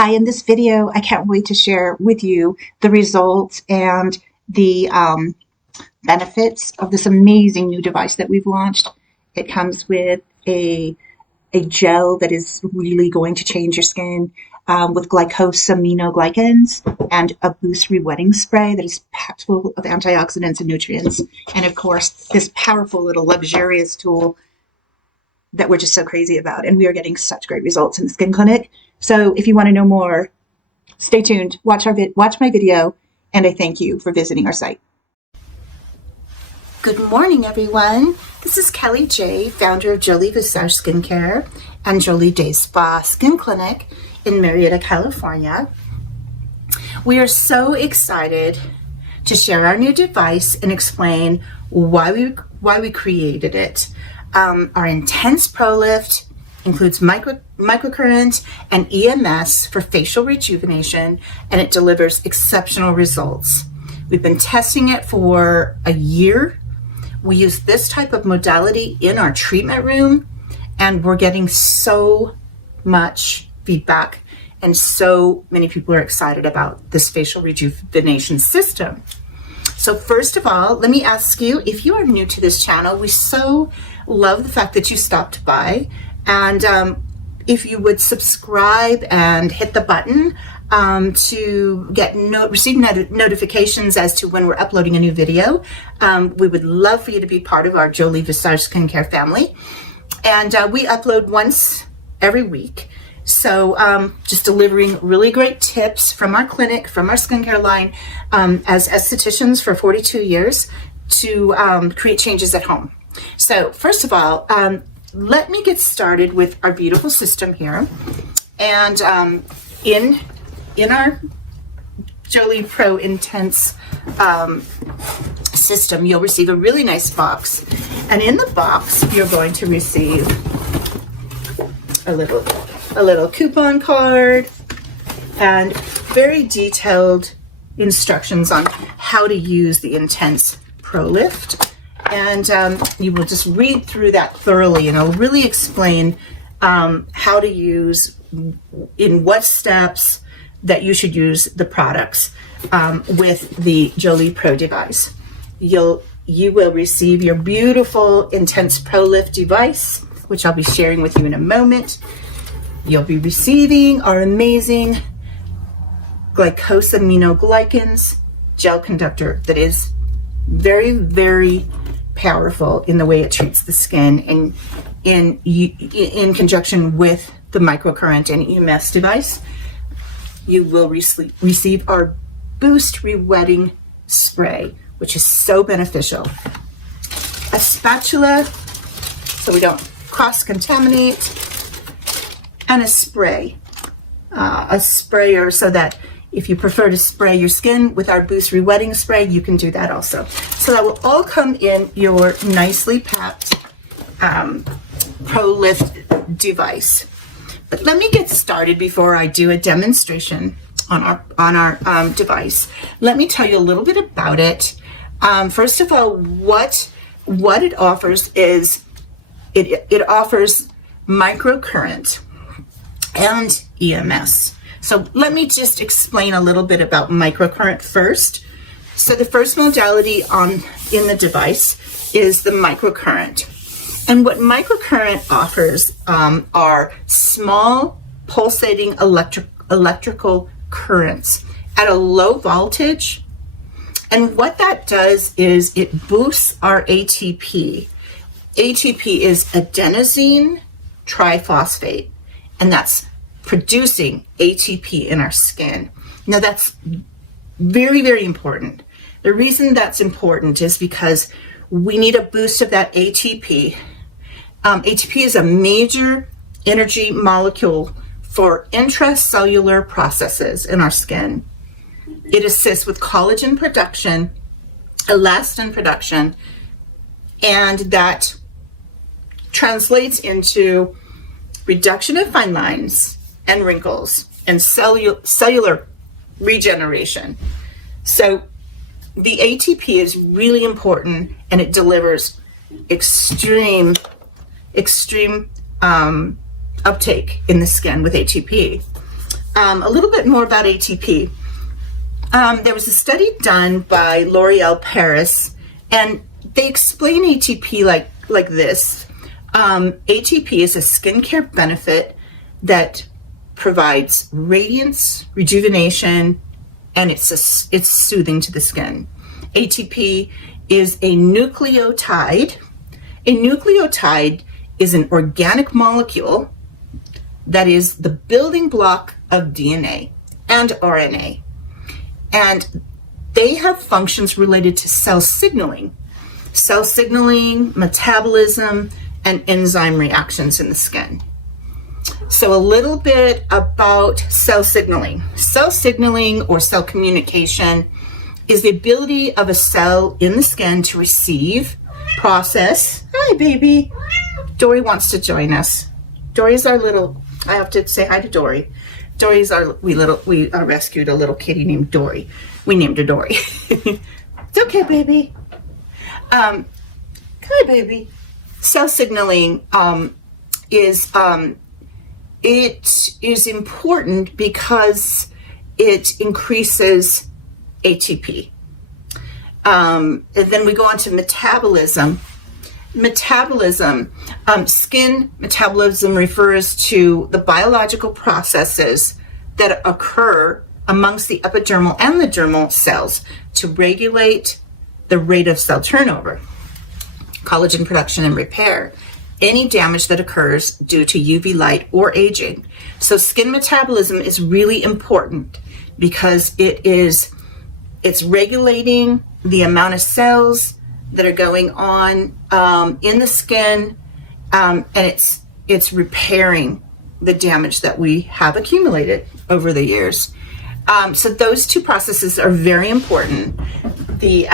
Hi, in this video, I can't wait to share with you the results and the benefits of this amazing new device that we've launched. It comes with a gel that is really going to change your skin with glycosaminoglycans and a boost rewetting spray that is packed full of antioxidants and nutrients. And of course, this powerful little luxurious tool that we're just so crazy about. And we are getting such great results in the skin clinic. So if you want to know more, stay tuned, watch my video, and I thank you for visiting our site. Good morning, everyone. This is Kelly J, founder of Jolie Visage Skincare and Jolie Day Spa Skin Clinic in Marietta, California. We are so excited to share our new device and explain why we created it. Our Intense ProLift includes microcurrent and EMS for facial rejuvenation, and it delivers exceptional results. We've been testing it for a year. We use this type of modality in our treatment room, and we're getting so much feedback, and so many people are excited about this facial rejuvenation system. So first of all, let me ask you, if you are new to this channel, we so love the fact that you stopped by. And if you would subscribe and hit the button to receive notifications as to when we're uploading a new video, we would love for you to be part of our Jolie Visage Skincare family. And we upload once every week. So just delivering really great tips from our clinic, from our skincare line, as estheticians for 42 years to create changes at home. So first of all, let me get started with our beautiful system here. And in our Jolie Pro Intense system, you'll receive a really nice box. And in the box, you're going to receive a little coupon card and very detailed instructions on how to use the Intense ProLift. And you will just read through that thoroughly, and it'll really explain how to use, in what steps that you should use the products with the Jolie Pro device. You will receive your beautiful Intense ProLift device, which I'll be sharing with you in a moment. You'll be receiving our amazing glycosaminoglycans gel conductor that is very, very powerful in the way it treats the skin, and in conjunction with the microcurrent and EMS device. You will receive our boost rewetting spray, which is so beneficial. A spatula so we don't cross-contaminate, and a sprayer so that if you prefer to spray your skin with our boost rewetting spray, you can do that also. So that will all come in your nicely packed ProLift device. But let me get started before I do a demonstration on our device. Let me tell you a little bit about it. First of all, what it offers is it offers microcurrent and EMS. So let me just explain a little bit about microcurrent first. So the first modality in the device is the microcurrent. And what microcurrent offers are small pulsating electrical currents at a low voltage. And what that does is it boosts our ATP. ATP is adenosine triphosphate, and that's producing ATP in our skin. Now that's very, very important. The reason that's important is because we need a boost of that ATP. ATP is a major energy molecule for intracellular processes in our skin. It assists with collagen production, elastin production, and that translates into reduction of fine lines and wrinkles and cellular regeneration. So the ATP is really important, and it delivers extreme uptake in the skin with ATP. a little bit more about ATP. There was a study done by L'Oreal Paris, and they explain ATP like this. ATP is a skincare benefit that provides radiance, rejuvenation, and it's soothing to the skin. ATP is a nucleotide. A nucleotide is an organic molecule that is the building block of DNA and RNA. And they have functions related to cell signaling, metabolism, and enzyme reactions in the skin. So a little bit about cell signaling. Cell signaling or cell communication is the ability of a cell in the skin to receive, process. Hi, baby. Dory wants to join us. Dory's our little, I have to say hi to Dory. Dory's we rescued a little kitty named Dory. We named her Dory. It's okay, baby. Hi, baby. Cell signaling is important because it increases ATP. And then we go on to metabolism. Skin metabolism refers to the biological processes that occur amongst the epidermal and the dermal cells to regulate the rate of cell turnover, collagen production and repair, any damage that occurs due to UV light or aging. So skin metabolism is really important because it's regulating the amount of cells that are going on in the skin, and it's repairing the damage that we have accumulated over the years. So those two processes are very important. The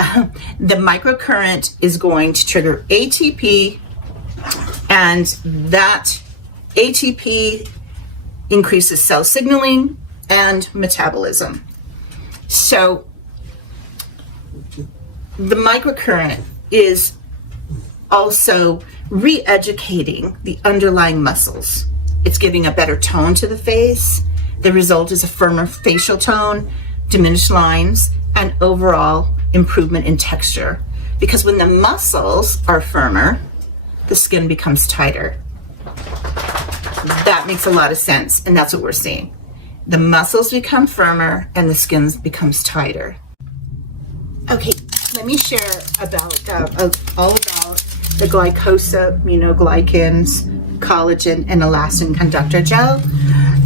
microcurrent is going to trigger ATP, and that ATP increases cell signaling and metabolism. So the microcurrent is also re-educating the underlying muscles. It's giving a better tone to the face. The result is a firmer facial tone, diminished lines, and overall improvement in texture. Because when the muscles are firmer, the skin becomes tighter. That makes a lot of sense, and that's what we're seeing. The muscles become firmer and the skin becomes tighter. Okay, let me share about all about the glycosaminoglycans, collagen, and elastin conductor gel.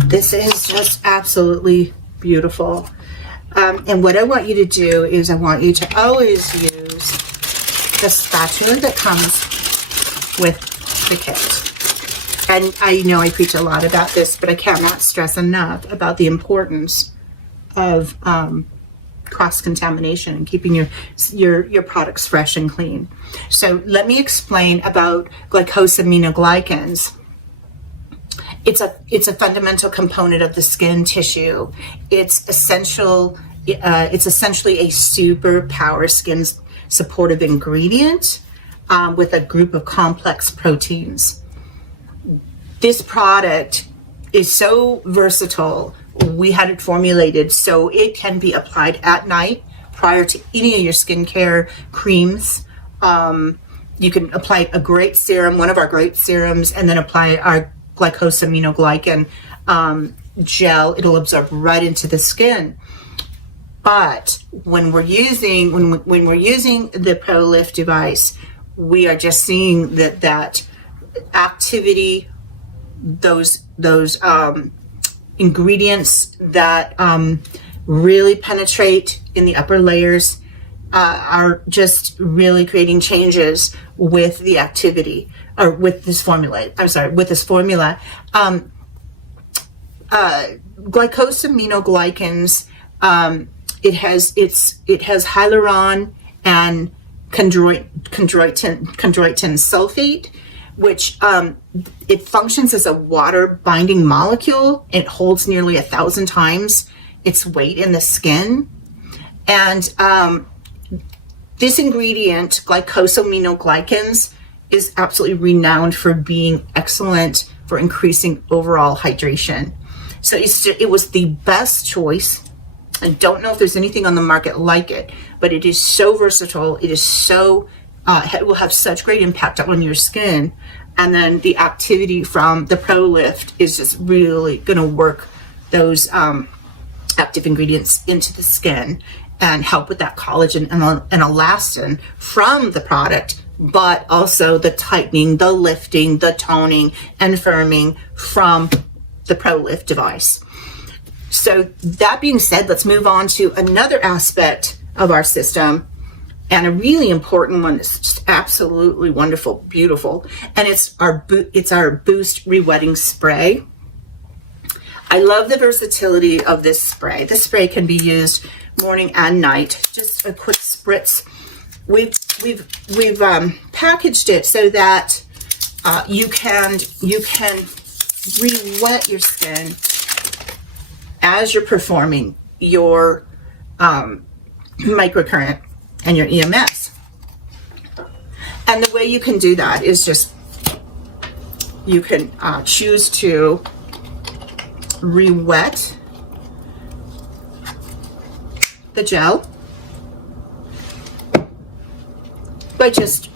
This is just absolutely beautiful. And what I want you to do is I want you to always use the spatula that comes with the kit. And I know I preach a lot about this, but I cannot stress enough about the importance of cross-contamination and keeping your products fresh and clean. So let me explain about glycosaminoglycans. It's a fundamental component of the skin tissue. It's essential. It's essentially a superpower skin supportive ingredient with a group of complex proteins. This product is so versatile. We had it formulated so it can be applied at night prior to any of your skincare creams. You can apply a great serum, one of our great serums, and then apply our glycosaminoglycan gel. It'll absorb right into the skin. But when we're using the ProLift device, we are just seeing that activity, those ingredients that really penetrate in the upper layers are just really creating changes with the activity, or with this formula. Glycosaminoglycans, it has hyaluron and chondroitin sulfate, which it functions as a water binding molecule. It holds nearly 1,000 times its weight in the skin. And this ingredient, glycosaminoglycans, is absolutely renowned for being excellent for increasing overall hydration. So it was the best choice. I don't know if there's anything on the market like it, but it is so versatile. It is so, it will have such great impact on your skin. And then the activity from the ProLift is just really going to work those active ingredients into the skin and help with that collagen and elastin from the product, but also the tightening, the lifting, the toning, and firming from the ProLift device. So that being said, let's move on to another aspect of our system, and a really important one that's just absolutely wonderful, beautiful, and it's our Boost Rewetting Spray. I love the versatility of this spray. This spray can be used morning and night. Just a quick spritz. We've packaged it so that you can re-wet your skin as you're performing your microcurrent and your EMS. And the way you can do that is just, you can choose to re-wet the gel by just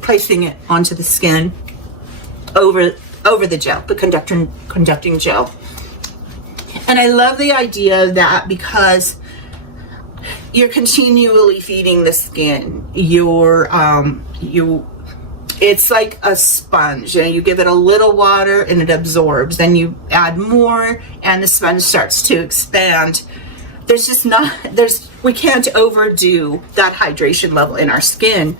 placing it onto the skin over the gel, the conducting gel. And I love the idea of that because you're continually feeding the skin. It's like a sponge. You give it a little water and it absorbs. Then you add more and the sponge starts to expand. We can't overdo that hydration level in our skin.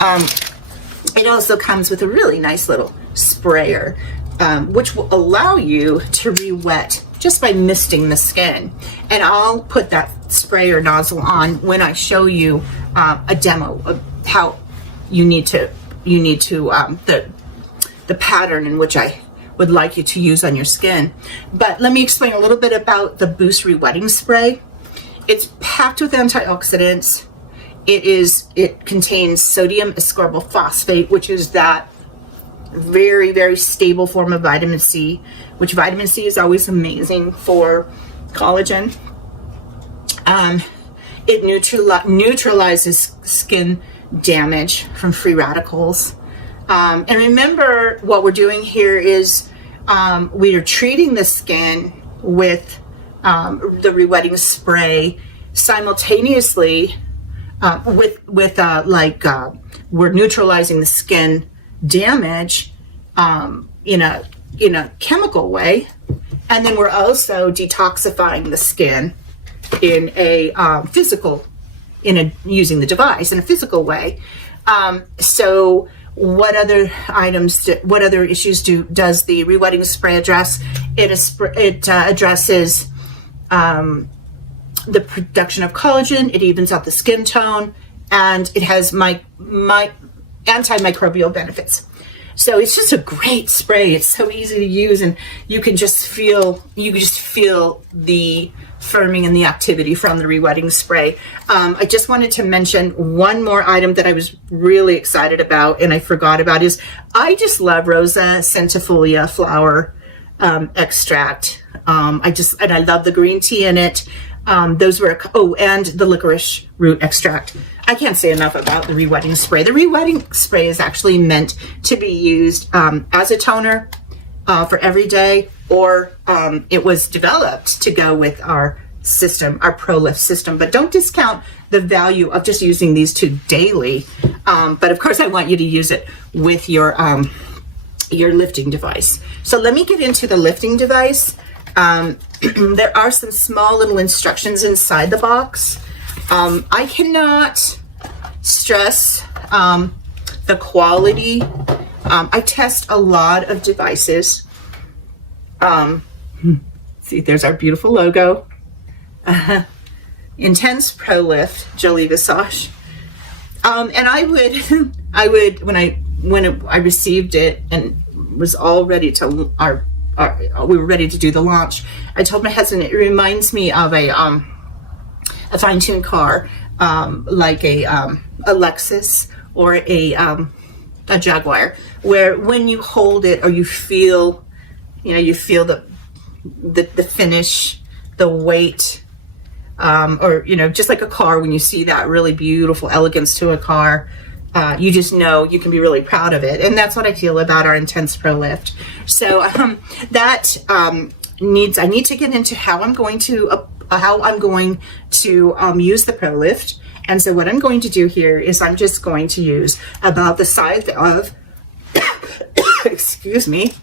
It also comes with a really nice little sprayer, which will allow you to re-wet just by misting the skin. And I'll put that sprayer nozzle on when I show you a demo of how you need to the pattern in which I would like you to use on your skin. But let me explain a little bit about the Boost Rewetting Spray. It's packed with antioxidants. It contains sodium ascorbyl phosphate, which is that very, very stable form of vitamin C, which vitamin C is always amazing for collagen. It neutralizes skin damage from free radicals. And remember, what we're doing here is we are treating the skin with the rewetting spray simultaneously we're neutralizing the skin damage in a chemical way, and then we're also detoxifying the skin in a using the device in a physical way. So what other issues does the rewetting spray address? It addresses the production of collagen. It evens out the skin tone, and it has antimicrobial benefits. So it's just a great spray. It's so easy to use, and you can just feel the firming and the activity from the rewetting spray. I just wanted to mention one more item that I was really excited about and I forgot about is I just love Rosa centifolia flower extract. I love the green tea in it. And the licorice root extract. I can't say enough about the rewetting spray. The rewetting spray is actually meant to be used as a toner for every day, or it was developed to go with our system, our ProLift system. But don't discount the value of just using these two daily. But of course, I want you to use it with your lifting device. So let me get into the lifting device. There are some small little instructions inside the box. I cannot stress the quality. I test a lot of devices. See, there's our beautiful logo. Intense ProLift Jelly Visage. And I would when I received it and was all ready to we were ready to do the launch, I told my husband it reminds me of a fine-tuned car, like a Lexus or a Jaguar, where when you hold it or you feel the the finish, the weight, or, you know, just like a car, when you see that really beautiful elegance to a car, you just know you can be really proud of it. And that's what I feel about our Intense ProLift. So I need to get into how I'm going to use the ProLift. And so what I'm going to do here is I'm just going to use about the size of, excuse me,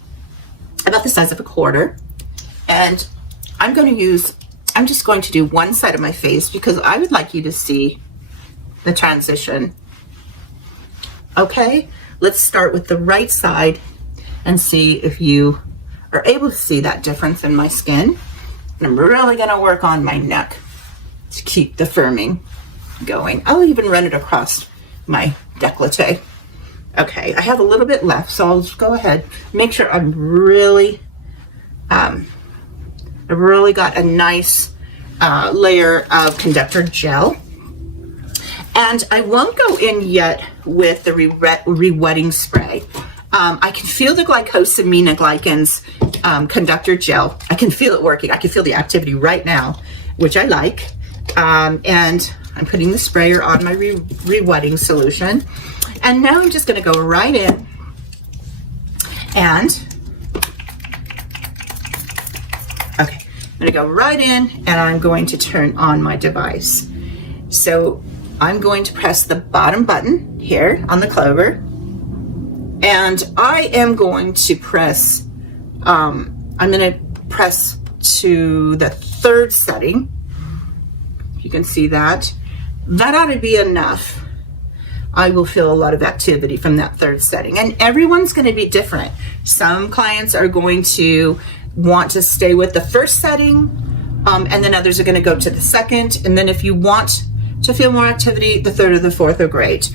about the size of a quarter. And I'm just going to do one side of my face because I would like you to see the transition. Okay, let's start with the right side and see if you are able to see that difference in my skin. And I'm really gonna work on my neck to keep the firming going. I'll even run it across my décolleté. Okay, I have a little bit left, so I'll just go ahead, make sure I'm really, I've really got a nice layer of conductor gel. And I won't go in yet with the re-wetting spray. I can feel the glycosaminoglycans conductor gel. I can feel it working. I can feel the activity right now, which I like. And I'm putting the sprayer on my re-wetting solution. And now I'm just gonna go right in and, okay, I'm gonna go right in and I'm going to turn on my device. So I'm going to press the bottom button here on the clover, and I am going to press, I'm going to press to the third setting. You can see that. That ought to be enough. I will feel a lot of activity from that third setting, and everyone's going to be different. Some clients are going to want to stay with the first setting, and then others are going to go to the second, and then if you want to feel more activity, the third or the fourth are great.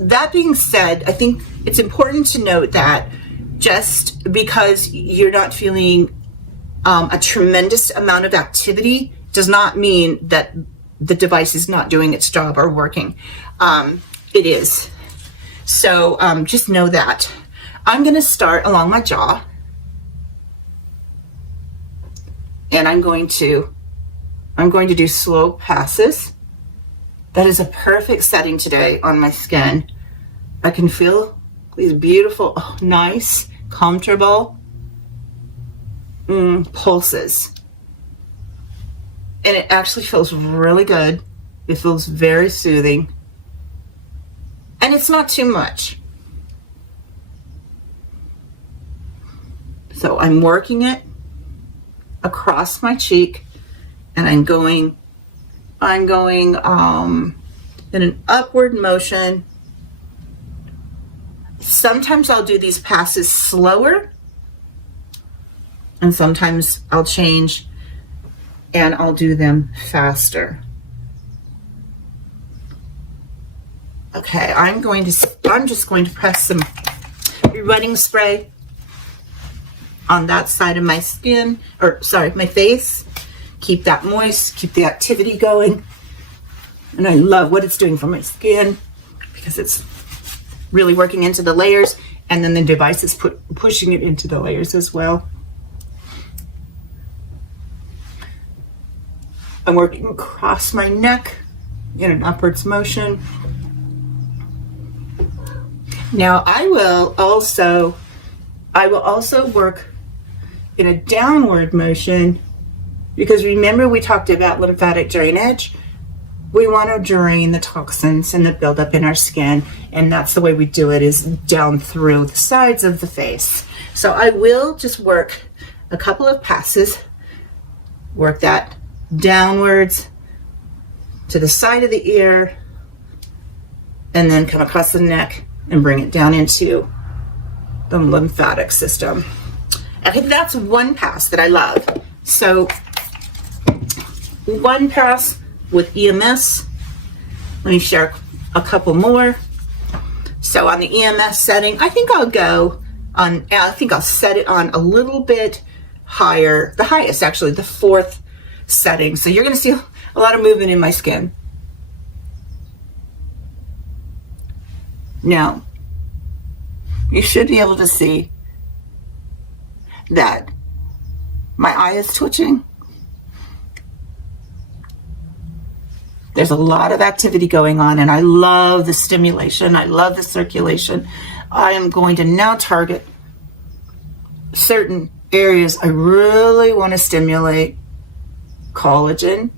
That being said, I think it's important to note that just because you're not feeling a tremendous amount of activity does not mean that the device is not doing its job or working. It is. So just know that. I'm going to start along my jaw, and I'm going to do slow passes. That is a perfect setting today on my skin. I can feel these beautiful, nice, comfortable pulses. And it actually feels really good. It feels very soothing. And it's not too much. So I'm working it across my cheek, and I'm going in an upward motion. Sometimes I'll do these passes slower, and sometimes I'll change and I'll do them faster. Okay, I'm just going to press some re-wetting spray on that side of my skin, or sorry, my face. Keep that moist, keep the activity going. And I love what it's doing for my skin because it's really working into the layers, and then the device is pushing it into the layers as well. I'm working across my neck in an upwards motion. Now I will also work in a downward motion, because remember we talked about lymphatic drainage. We want to drain the toxins and the buildup in our skin, and that's the way we do it, is down through the sides of the face. So I will just work a couple of passes, work that downwards to the side of the ear, and then come across the neck and bring it down into the lymphatic system. Okay, that's one pass that I love. So one pass with EMS. Let me share a couple more. So on the EMS setting, I think I'll set it on a little bit higher, the highest actually, the fourth setting. So you're gonna see a lot of movement in my skin. Now, you should be able to see that My eye is twitching. There's a lot of activity going on, and I love the stimulation. I love the circulation. I am going to now target certain areas I really want to stimulate. Collagen.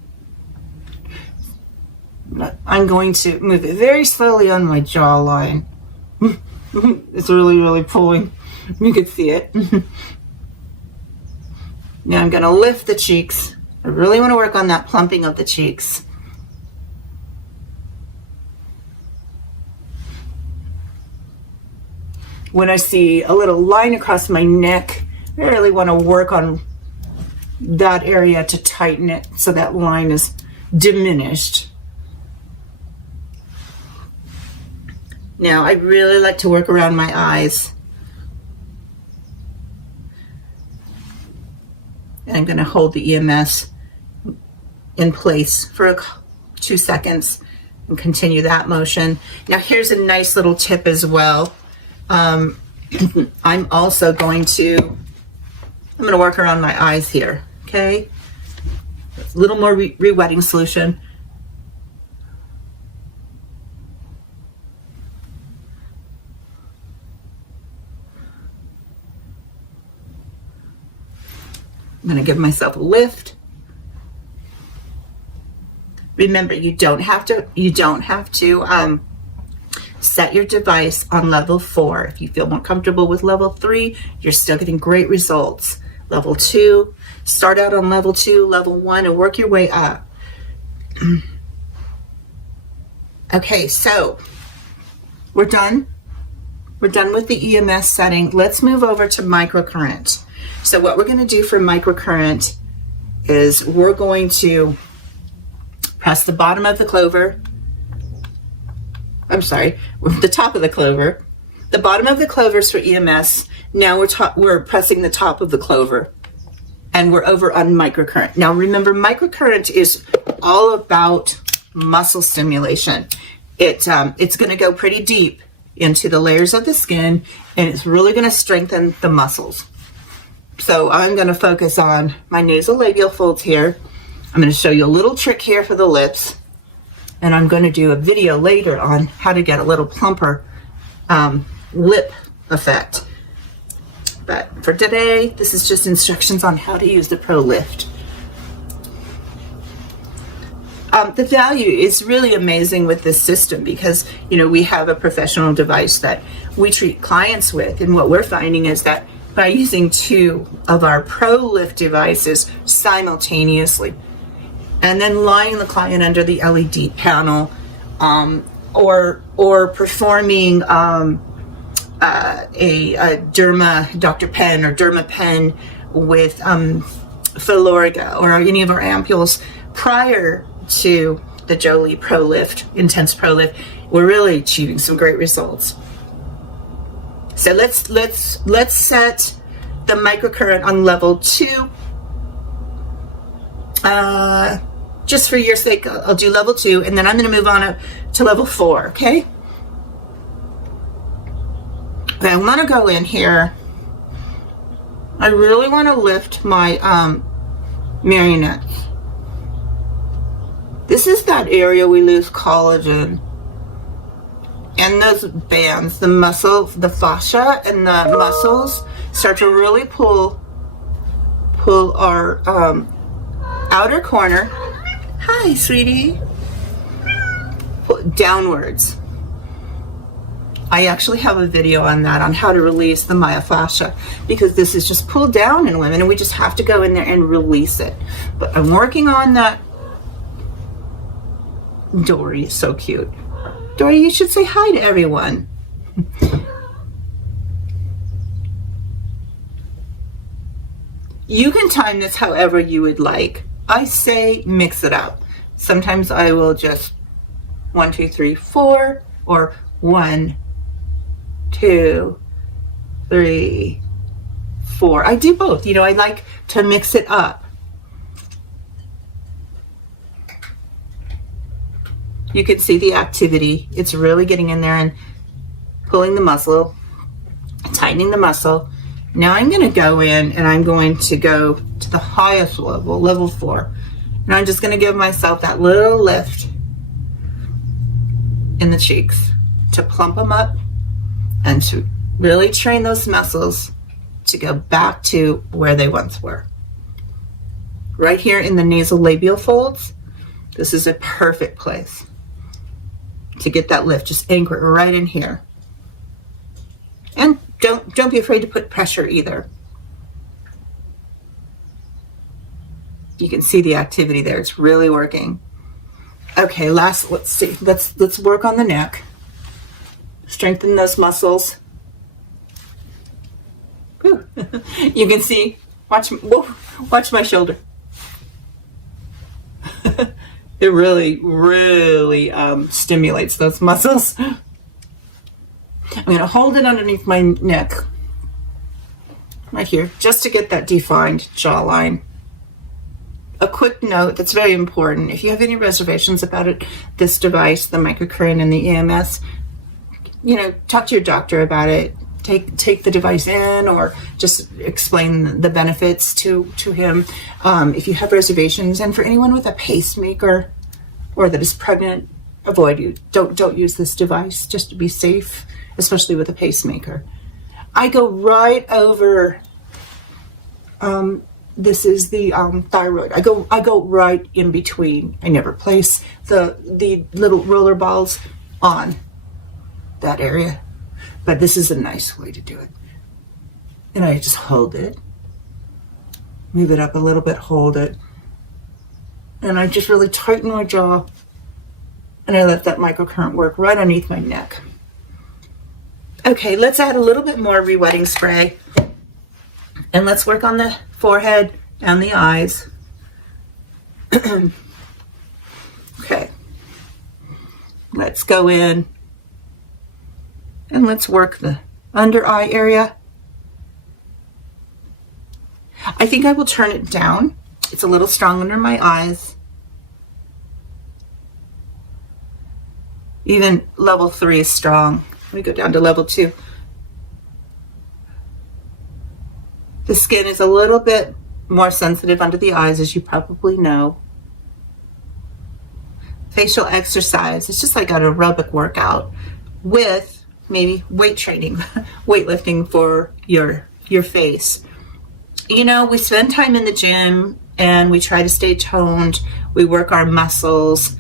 I'm going to move it very slowly on my jawline. It's really, really pulling. You can see it. Now I'm going to lift the cheeks. I really want to work on that plumping of the cheeks. When I see a little line across my neck, I really want to work on that area to tighten it so that line is diminished. Now, I really like to work around my eyes. And I'm going to hold the EMS in place for 2 seconds and continue that motion. Now, here's a nice little tip as well. I'm also going to work around my eyes here, okay? A little more re-wetting solution. I'm going to give myself a lift. Remember, you don't have to set your device on level 4. If you feel more comfortable with level 3, you're still getting great results. Level 2, start out on level 2, level 1, and work your way up. Okay, so we're done. We're done with the EMS setting. Let's move over to microcurrent. So what we're going to do for microcurrent is we're going to press the bottom of the clover. I'm sorry, the top of the clover. The bottom of the clover is for EMS. Now we're pressing the top of the clover, and we're over on microcurrent. Now remember, microcurrent is all about muscle stimulation. It's going to go pretty deep into the layers of the skin, and it's really going to strengthen the muscles. So I'm going to focus on my nasolabial folds here. I'm going to show you a little trick here for the lips. And I'm going to do a video later on how to get a little plumper lip effect. But for today, this is just instructions on how to use the ProLift. The value is really amazing with this system because, you know, we have a professional device that we treat clients with. And what we're finding is that by using 2 of our ProLift devices simultaneously, and then lying the client under the LED panel, or performing a derma Dr. Pen or derma pen with Filorga or any of our ampules prior to the Jolie ProLift, Intense ProLift, we're really achieving some great results. So let's set the microcurrent on level 2. Just for your sake, I'll do level 2, and then I'm going to move on up to level 4, okay? Okay, I want to go in here. I really want to lift my marionettes. This is that area we lose collagen. And those bands, the muscle, the fascia and the muscles start to really pull our outer corner. Hi, sweetie. Downwards. I actually have a video on that, on how to release the myofascia, because this is just pulled down in women and we just have to go in there and release it. But I'm working on that. Dory is so cute. Dory, you should say hi to everyone. You can time this however you would like. I say mix it up. Sometimes I will just 1, 2, 3, 4, or 1, 2, 3, 4. I do both. You know, I like to mix it up. You can see the activity. It's really getting in there and pulling the muscle, tightening the muscle. Now I'm going to go in and I'm going to go to to the highest level, level 4. And I'm just going to give myself that little lift in the cheeks to plump them up and to really train those muscles to go back to where they once were. Right here in the nasal labial folds, this is a perfect place to get that lift. Just anchor it right in here. And don't be afraid to put pressure either. You can see the activity there. It's really working. Okay, let's see. Let's work on the neck. Strengthen those muscles. Whew. You can see, watch my shoulder. It really stimulates those muscles. I'm going to hold it underneath my neck, right here, just to get that defined jawline. A quick note that's very important: if you have any reservations about it, this device, the microcurrent and the EMS, talk to your doctor about it. Take the device in, or just explain the benefits to him. If you have reservations, and for anyone with a pacemaker or that is pregnant, don't use this device, just to be safe, especially with a pacemaker. I go right over. This is the thyroid. I go right in between. I never place the little roller balls on that area, but this is a nice way to do it. And I just hold it, move it up a little bit, hold it, and I just really tighten my jaw, and I let that microcurrent work right underneath my neck. Okay, let's add a little bit more rewetting spray. And let's work on the forehead and the eyes. Okay. Let's go in and let's work the under eye area. I think I will turn it down. It's a little strong under my eyes. Even level 3 is strong. Let me go down to level 2. The skin is a little bit more sensitive under the eyes, as you probably know. Facial exercise, it's just like an aerobic workout with maybe weight training, weightlifting for your face. We spend time in the gym and we try to stay toned. We work our muscles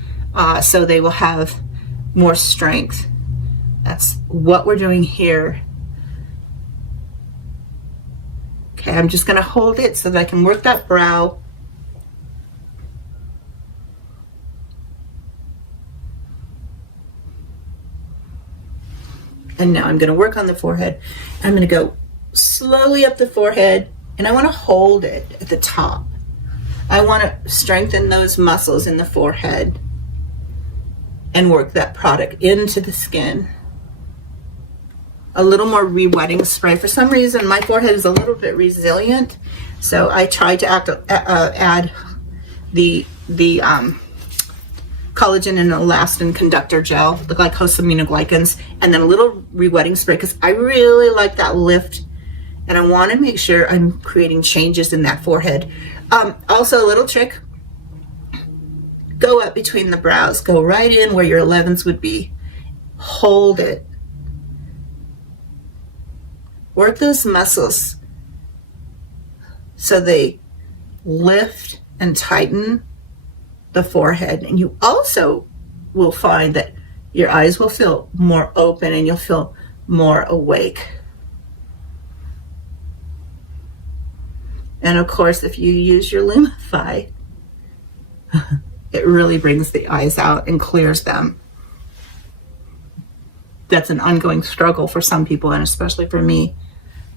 so they will have more strength. That's what we're doing here. Okay, I'm just going to hold it so that I can work that brow. And now I'm going to work on the forehead. I'm going to go slowly up the forehead, and I want to hold it at the top. I want to strengthen those muscles in the forehead and work that product into the skin. A little more rewetting spray. For some reason, my forehead is a little bit resilient, so I try to add the collagen and elastin conductor gel, the glycosaminoglycans, and then a little rewetting spray because I really like that lift, and I want to make sure I'm creating changes in that forehead. Also, a little trick: go up between the brows, go right in where your 11s would be, hold it. Work those muscles so they lift and tighten the forehead. And you also will find that your eyes will feel more open and you'll feel more awake. And of course, if you use your Lumify, it really brings the eyes out and clears them. That's an ongoing struggle for some people, and especially for me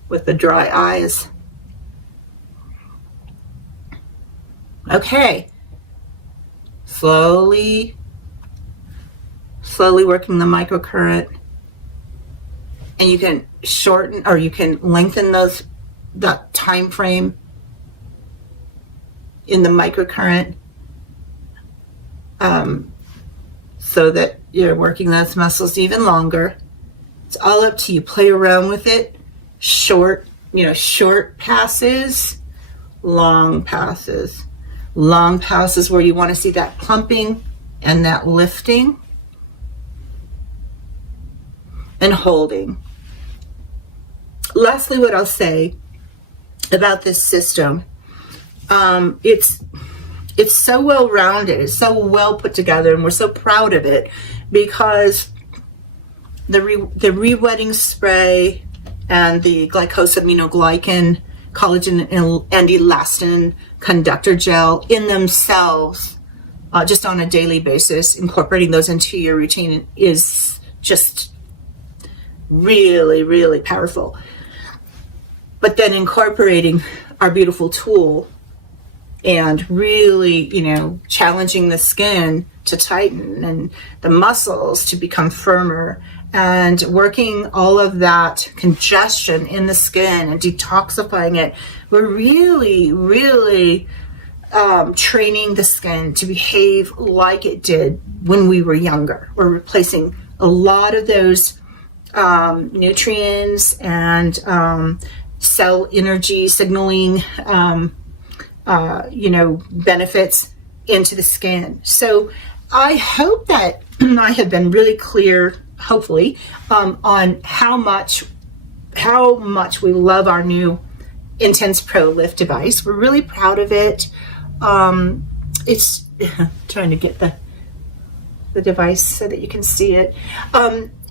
with the dry eyes. Okay, slowly working the microcurrent, and you can shorten or you can lengthen that time frame in the microcurrent, so that you're working those muscles even longer. It's all up to you. Play around with it. Short passes long passes where you want to see that pumping and that lifting and holding. Lastly, what I'll say about this system, it's so well rounded, it's so well put together, and we're so proud of it because the re-wetting spray and the glycosaminoglycan, collagen and elastin conductor gel in themselves, just on a daily basis, incorporating those into your routine is just really, really powerful. But then incorporating our beautiful tool and really, challenging the skin to tighten and the muscles to become firmer, and working all of that congestion in the skin and detoxifying it. We're really, really training the skin to behave like it did when we were younger. We're replacing a lot of those nutrients and cell energy signaling benefits into the skin. So I hope that I have been really clear, hopefully, on how much we love our new Intense ProLift device. We're really proud of it. It's trying to get the device so that you can see it.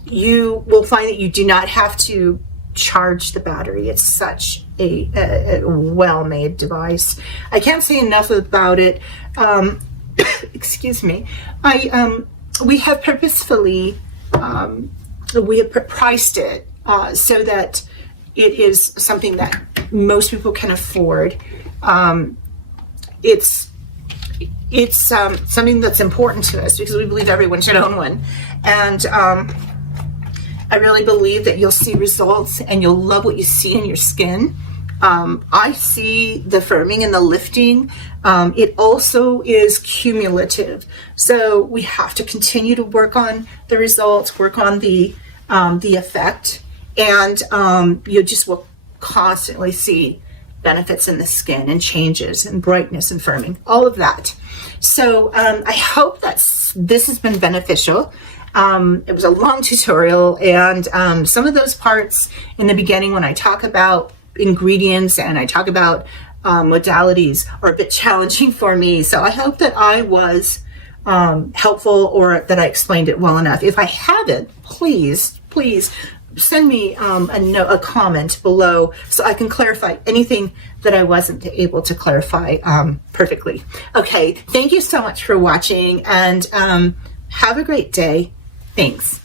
You will find that you do not have to charge the battery. It's such a well-made device. I can't say enough about it. Excuse me. We have purposefully priced it so that it is something that most people can afford. It's something that's important to us because we believe everyone should own one, and I really believe that you'll see results and you'll love what you see in your skin. I see the firming and the lifting. It also is cumulative. So we have to continue to work on the results, work on the effect, and you just will constantly see benefits in the skin and changes and brightness and firming, all of that. So I hope that this has been beneficial. It was a long tutorial, and some of those parts in the beginning when I talk about ingredients and I talk about modalities are a bit challenging for me. So I hope that I was helpful or that I explained it well enough. If I haven't, please send me a comment below so I can clarify anything that I wasn't able to clarify perfectly. Okay, thank you so much for watching, and have a great day. Thanks.